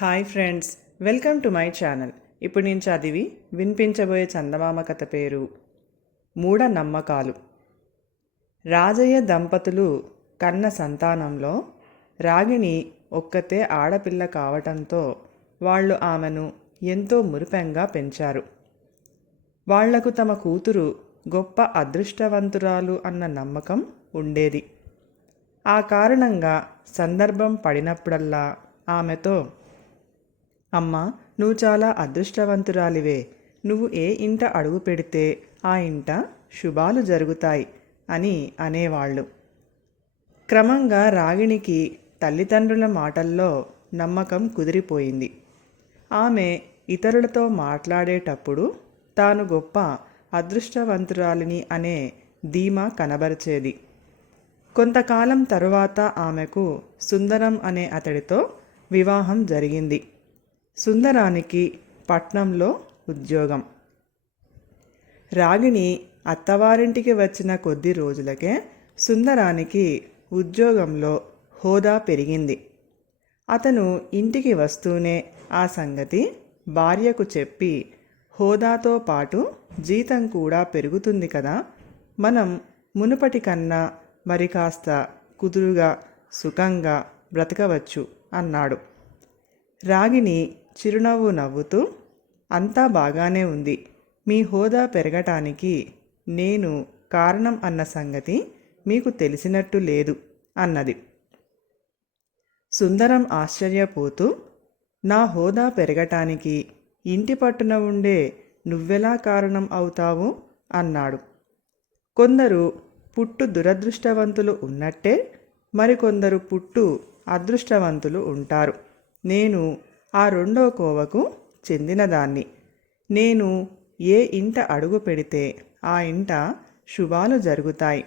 Hi friends welcome to my channel. ఇప్పుడు నేను చదివి వినిపించబోయే చందమామ కథ పేరు మూఢ నమ్మకాలు రాజయ్య దంపతులు కన్న సంతానంలో రాగిణి ఒక్కతే ఆడపిల్ల కావటంతో వాళ్ళు ఆమెను ఎంతో మురిపెంగా పెంచారు. వాళ్ళకు తమ కూతురు గొప్ప అదృష్టవంతురాలు అన్న నమ్మకం ఉండేది. ఆ కారణంగా సందర్భం పడినప్పుడల్లా ఆమెతో అమ్మా నువ్వు చాలా అదృష్టవంతురాలివే. నువ్వు ఏ ఇంట అడుగు పెడితే ఆ ఇంట శుభాలు జరుగుతాయి అని అనేవాళ్ళు. క్రమంగా రాగిణికి తల్లిదండ్రుల మాటల్లో నమ్మకం కుదిరిపోయింది. ఆమె ఇతరులతో మాట్లాడేటప్పుడు తాను గొప్ప అదృష్టవంతురాలిని అనే ధీమా కనబరిచేది. కొంతకాలం తరువాత ఆమెకు సుందరం అనే అతడితో వివాహం జరిగింది. సుందరానికి పట్నంలో ఉద్యోగం. రాగిణి అత్తవారింటికి వచ్చిన కొద్ది రోజులకే సుందరానికి ఉద్యోగంలో హోదా పెరిగింది. అతను ఇంటికి వస్తూనే ఆ సంగతి భార్యకు చెప్పి హోదాతో పాటు జీతం కూడా పెరుగుతుంది కదా మనం మునుపటి కన్నా మరి కాస్త కుదురుగా సుఖంగా బ్రతకవచ్చు అన్నాడు. రాగిణి చిరునవ్వు నవ్వుతూ అంతా బాగానే ఉంది. మీ హోదా పెరగటానికి నేను కారణం అన్న సంగతి మీకు తెలిసినట్టు లేదు అన్నది. సుందరం ఆశ్చర్యపోతూ నా హోదా పెరగటానికి ఇంటి పట్టున ఉండే నువ్వెలా కారణం అవుతావు? అన్నాడు. కొందరు పుట్టు దురదృష్టవంతులు ఉన్నట్టే మరికొందరు పుట్టు అదృష్టవంతులు ఉంటారు. నేను ఆ రెండో కోవకు చెందినదాన్ని. నేను ఏ ఇంట అడుగు పెడితే ఆ ఇంట శుభాలు జరుగుతాయి.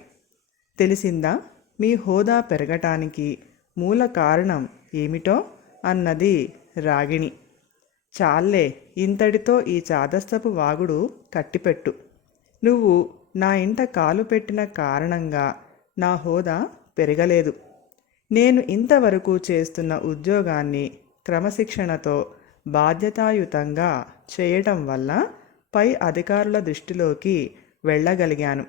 తెలిసిందా? మీ హోదా పెరగటానికి మూల కారణం ఏమిటో? అన్నది రాగిణి. చాలే ఇంతటితో ఈ చాదస్తపు వాగుడు కట్టిపెట్టు. నువ్వు నా ఇంట కాలు పెట్టిన కారణంగా నా హోదా పెరగలేదు. నేను ఇంతవరకు చేస్తున్న ఉద్యోగాన్ని క్రమశిక్షణతో బాధ్యతాయుతంగా చేయటం వల్ల పై అధికారుల దృష్టిలోకి వెళ్ళగలిగాను.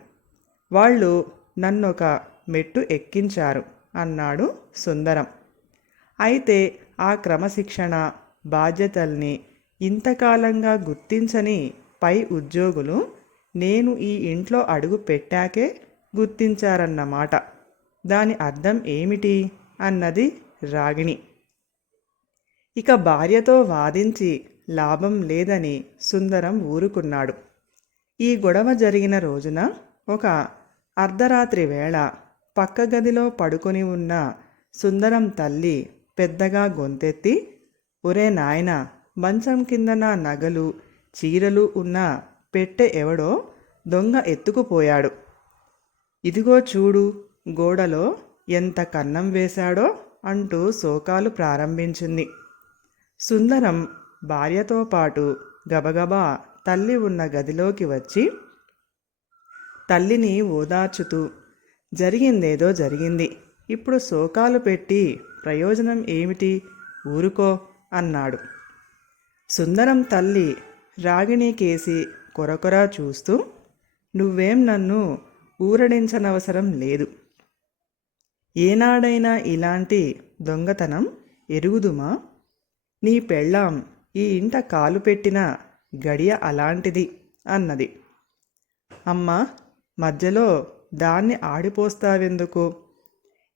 వాళ్ళు నన్నొక మెట్టు ఎక్కించారు అన్నాడు సుందరం. అయితే ఆ క్రమశిక్షణ బాధ్యతల్ని ఇంతకాలంగా గుర్తించని పై ఉద్యోగులు నేను ఈ ఇంట్లో అడుగు పెట్టాకే గుర్తించారన్నమాట. దాని అర్థం ఏమిటి? అన్నది రాగిణి. ఇక భార్యతో వాదించి లాభం లేదని సుందరం ఊరుకున్నాడు. ఈ గొడవ జరిగిన రోజున ఒక అర్ధరాత్రి వేళ పక్క గదిలో పడుకొని ఉన్న సుందరం తల్లి పెద్దగా గొంతెత్తి ఒరే నాయన మంచం కింద నా నగలు చీరలు ఉన్న పెట్టె ఎవడో దొంగ ఎత్తుకుపోయాడు. ఇదిగో చూడు గోడలో ఎంత కన్నం వేశాడో అంటూ శోకాలు ప్రారంభించింది. సుందరం భార్యతో పాటు గబగబా తల్లి ఉన్న గదిలోకి వచ్చి తల్లిని ఓదార్చుతూ జరిగిందేదో జరిగింది. ఇప్పుడు శోకాలు పెట్టి ప్రయోజనం ఏమిటి? ఊరుకో అన్నాడు. సుందరం తల్లి రాగిణి కేసి కొరకొరా చూస్తూ నువ్వేం నన్ను ఊరడించనవసరం లేదు. ఏనాడైనా ఇలాంటి దొంగతనం ఎరుగుదుమా? నీ పెళ్ళాం ఈ ఇంట కాలు పెట్టిన గడియ అలాంటిది అన్నది. అమ్మా మధ్యలో దాన్ని ఆడిపోస్తావెందుకు?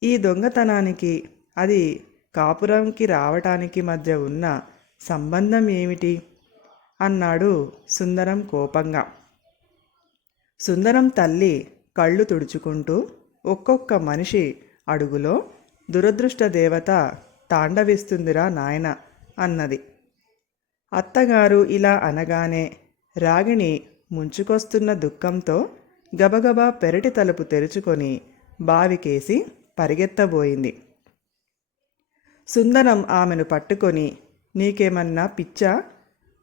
ఈ దొంగతనానికి అది కాపురంకి రావటానికి మధ్య ఉన్న సంబంధం ఏమిటి అన్నాడు సుందరం కోపంగా. సుందరం తల్లి కళ్ళు తుడుచుకుంటూ ఒక్కొక్క మనిషి అడుగులో దురదృష్ట దేవత తాండవిస్తుందిరా నాయన అన్నది. అత్తగారు ఇలా అనగానే రాగిణి ముంచుకొస్తున్న దుఃఖంతో గబగబా పెరటి తలుపు తెరుచుకొని బావికేసి పరిగెత్తబోయింది. సుందరం ఆమెను పట్టుకొని నీకేమన్నా పిచ్చా?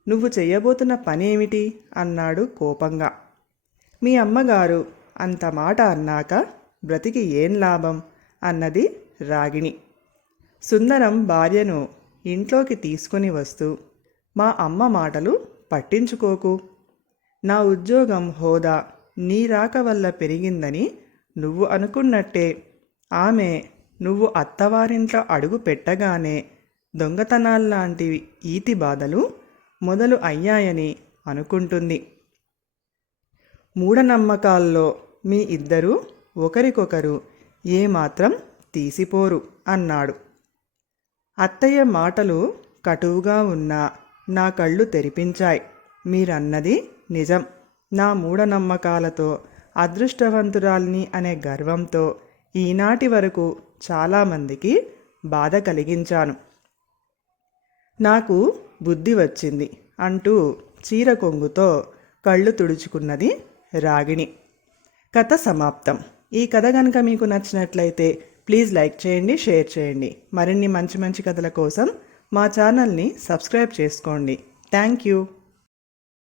నువ్వు చెయ్యబోతున్న పనేమిటి? అన్నాడు కోపంగా. మీ అమ్మగారు అంత మాట అన్నాక బ్రతికి ఏం లాభం? అన్నది రాగిణి. సుందరం భార్యను ఇంట్లోకి తీసుకుని వస్తూ మా అమ్మ మాటలు పట్టించుకోకు. నా ఉద్యోగం హోదా నీ రాక వల్ల పెరిగిందని నువ్వు అనుకున్నట్టే. ఆమె నువ్వు అత్తవారింట్లో అడుగు పెట్టగానే దొంగతనాల్లాంటి ఈతి బాధలు మొదలు అయ్యాయని అనుకుంటుంది. మూఢనమ్మకాల్లో మీ ఇద్దరూ ఒకరికొకరు ఏమాత్రం తీసిపోరు అన్నాడు. అత్తయ్య మాటలు కటువుగా ఉన్నా నా కళ్ళు తెరిపించాయి. మీరన్నది నిజం. నా మూఢనమ్మకాలతో అదృష్టవంతురాల్ని అనే గర్వంతో ఈనాటి వరకు చాలామందికి బాధ కలిగించాను. నాకు బుద్ధి వచ్చింది అంటూ చీర కొంగుతో కళ్ళు తుడుచుకున్నది రాగిణి. కథ సమాప్తం. ఈ కథ కనుక మీకు నచ్చినట్లయితే ప్లీజ్ లైక్ చేయండి షేర్ చేయండి. మరిన్ని మంచి మంచి కథల కోసం మా ఛానల్ని సబ్స్క్రైబ్ చేసుకోండి. Thank you